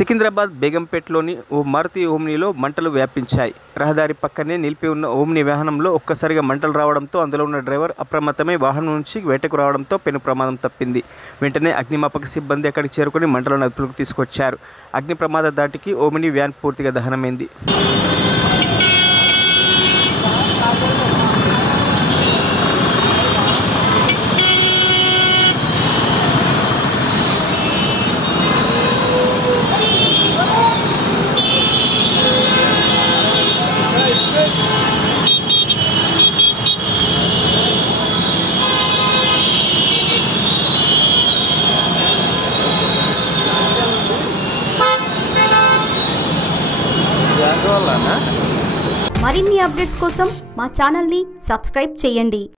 సికింద్రాబాద్ బేగంపేటలోని ఓ మారుతి ఓమ్నీలో మంటలు వ్యాపించాయి. రహదారి పక్కనే నిలిపి ఉన్న ఓమ్నీ వాహనంలో ఒక్కసారిగా మంటలు రావడంతో అందులో ఉన్న డ్రైవర్ అప్రమత్తమై వాహనం నుంచి బయటకు రావడంతో పెను ప్రమాదం తప్పింది. వెంటనే అగ్నిమాపక సిబ్బంది అక్కడికి చేరుకుని మంటలను అదుపులోకి తీసుకొచ్చారు. అగ్ని ప్రమాద దాటికి ఓమ్నీ వ్యాన్ పూర్తిగా దహనమైంది. మరిన్ని అప్డేట్స్ కోసం మా ఛానల్ని సబ్స్క్రైబ్ చేయండి.